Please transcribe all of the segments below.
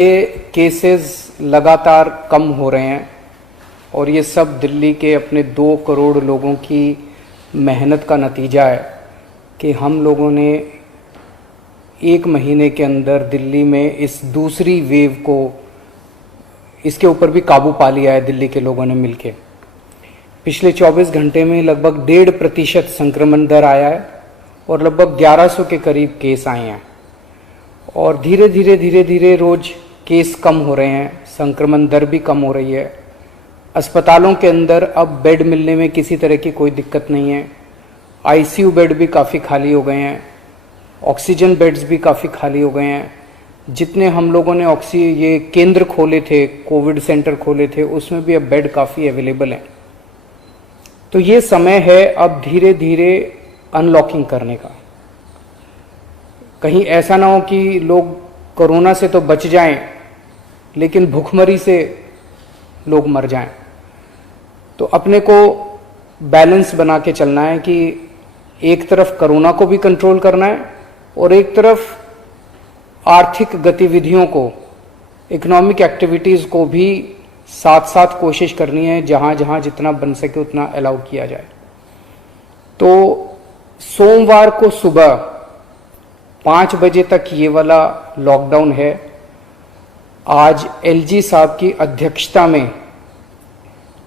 ये केसेस लगातार कम हो रहे हैं और ये सब दिल्ली के अपने 2 करोड़ लोगों की मेहनत का नतीजा है कि हम लोगों ने 1 महीने के अंदर दिल्ली में इस दूसरी वेव को, इसके ऊपर भी काबू पा लिया है दिल्ली के लोगों ने मिलके। पिछले 24 घंटे में लगभग 1.5% संक्रमण दर आया है और लगभग 1100 के करीब केस आए हैं और धीरे धीरे रोज केस कम हो रहे हैं, संक्रमण दर भी कम हो रही है। अस्पतालों के अंदर अब बेड मिलने में किसी तरह की कोई दिक्कत नहीं है। आईसीयू बेड भी काफ़ी खाली हो गए हैं, ऑक्सीजन बेड्स भी काफ़ी खाली हो गए हैं। जितने हम लोगों ने ये केंद्र खोले थे, कोविड सेंटर खोले थे, उसमें भी अब बेड काफ़ी अवेलेबल हैं। तो ये समय है अब धीरे धीरे अनलॉकिंग करने का। कहीं ऐसा ना हो कि लोग कोरोना से तो बच जाएं लेकिन भूखमरी से लोग मर जाएं। तो अपने को बैलेंस बना के चलना है कि एक तरफ कोरोना को भी कंट्रोल करना है और एक तरफ आर्थिक गतिविधियों को, इकोनॉमिक एक्टिविटीज़ को भी साथ साथ कोशिश करनी है, जहाँ जहाँ जितना बन सके उतना अलाउ किया जाए। तो सोमवार को सुबह 5 बजे तक ये वाला लॉकडाउन है। आज एलजी साहब की अध्यक्षता में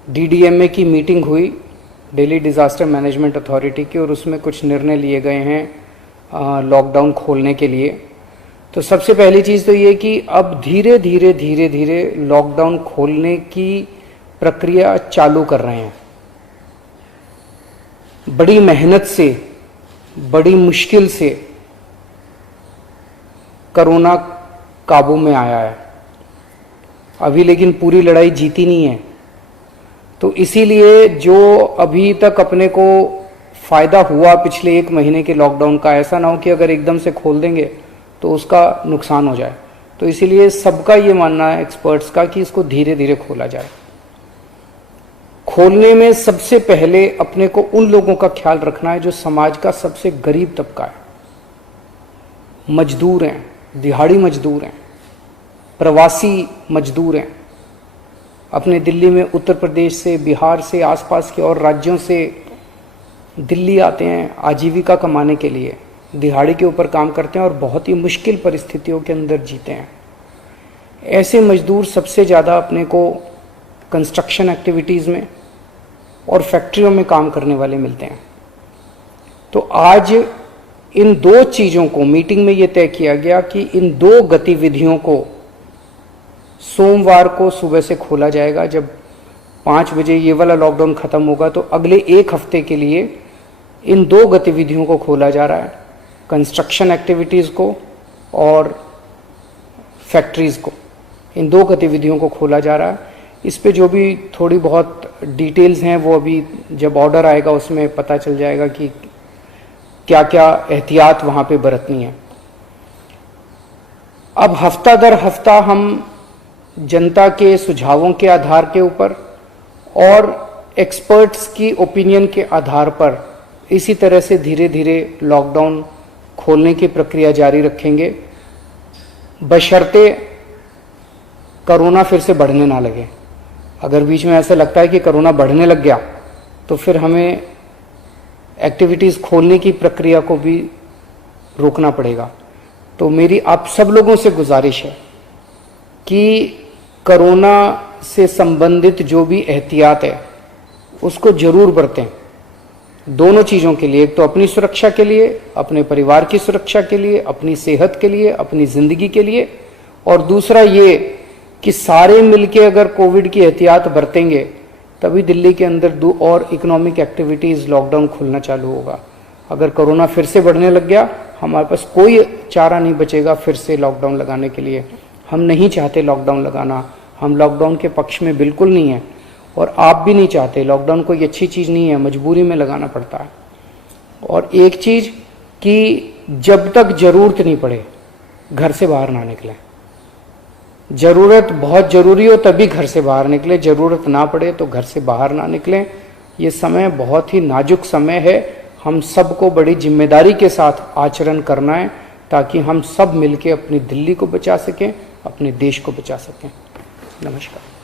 डीडीएमए की मीटिंग हुई, दिल्ली डिज़ास्टर मैनेजमेंट अथॉरिटी की, और उसमें कुछ निर्णय लिए गए हैं लॉकडाउन खोलने के लिए। तो सबसे पहली चीज़ तो ये कि अब धीरे धीरे लॉकडाउन खोलने की प्रक्रिया चालू कर रहे हैं। बड़ी मेहनत से, बड़ी मुश्किल से कोरोना काबू में आया है अभी, लेकिन पूरी लड़ाई जीती नहीं है। तो इसीलिए जो अभी तक अपने को फ़ायदा हुआ पिछले 1 महीने के लॉकडाउन का, ऐसा ना हो कि अगर एकदम से खोल देंगे तो उसका नुकसान हो जाए। तो इसीलिए सबका ये मानना है, एक्सपर्ट्स का, कि इसको धीरे धीरे खोला जाए। खोलने में सबसे पहले अपने को उन लोगों का ख्याल रखना है जो समाज का सबसे गरीब तबका है। मजदूर हैं, दिहाड़ी मजदूर हैं, प्रवासी मजदूर हैं। अपने दिल्ली में उत्तर प्रदेश से, बिहार से, आसपास के और राज्यों से दिल्ली आते हैं आजीविका कमाने के लिए, दिहाड़ी के ऊपर काम करते हैं और बहुत ही मुश्किल परिस्थितियों के अंदर जीते हैं। ऐसे मजदूर सबसे ज़्यादा अपने को कंस्ट्रक्शन एक्टिविटीज़ में और फैक्ट्रियों में काम करने वाले मिलते हैं। तो आज इन 2 चीज़ों को, मीटिंग में ये तय किया गया कि इन 2 गतिविधियों को सोमवार को सुबह से खोला जाएगा। जब 5 बजे ये वाला लॉकडाउन ख़त्म होगा तो अगले 1 हफ्ते के लिए इन 2 गतिविधियों को खोला जा रहा है, कंस्ट्रक्शन एक्टिविटीज़ को और फैक्ट्रीज़ को। इन 2 गतिविधियों को खोला जा रहा है। इस पे जो भी थोड़ी बहुत डिटेल्स हैं वो अभी जब ऑर्डर आएगा उसमें पता चल जाएगा कि क्या क्या एहतियात वहाँ पे बरतनी है। अब हफ्ता दर हफ्ता हम जनता के सुझावों के आधार के ऊपर और एक्सपर्ट्स की ओपिनियन के आधार पर इसी तरह से धीरे धीरे लॉकडाउन खोलने की प्रक्रिया जारी रखेंगे, बशर्ते कोरोना फिर से बढ़ने ना लगे। अगर बीच में ऐसा लगता है कि कोरोना बढ़ने लग गया तो फिर हमें एक्टिविटीज़ खोलने की प्रक्रिया को भी रोकना पड़ेगा। तो मेरी आप सब लोगों से गुजारिश है कि कोरोना से संबंधित जो भी एहतियात है उसको ज़रूर बरतें, दोनों चीज़ों के लिए। एक तो अपनी सुरक्षा के लिए, अपने परिवार की सुरक्षा के लिए, अपनी सेहत के लिए, अपनी ज़िंदगी के लिए, और दूसरा ये कि सारे मिलके अगर कोविड की एहतियात बरतेंगे तभी दिल्ली के अंदर 2 और इकोनॉमिक एक्टिविटीज़ लॉकडाउन खुलना चालू होगा। अगर कोरोना फिर से बढ़ने लग गया, हमारे पास कोई चारा नहीं बचेगा फिर से लॉकडाउन लगाने के लिए। हम नहीं चाहते लॉकडाउन लगाना, हम लॉकडाउन के पक्ष में बिल्कुल नहीं है और आप भी नहीं चाहते। लॉकडाउन कोई अच्छी चीज़ नहीं है, मजबूरी में लगाना पड़ता है। और एक चीज़ कि जब तक ज़रूरत नहीं पड़े घर से बाहर ना निकलें। ज़रूरत बहुत ज़रूरी हो तभी घर से बाहर निकले, ज़रूरत ना पड़े तो घर से बाहर ना निकलें। ये समय बहुत ही नाजुक समय है, हम सबको बड़ी जिम्मेदारी के साथ आचरण करना है ताकि हम सब मिलके अपनी दिल्ली को बचा सकें, अपने देश को बचा सकें। नमस्कार।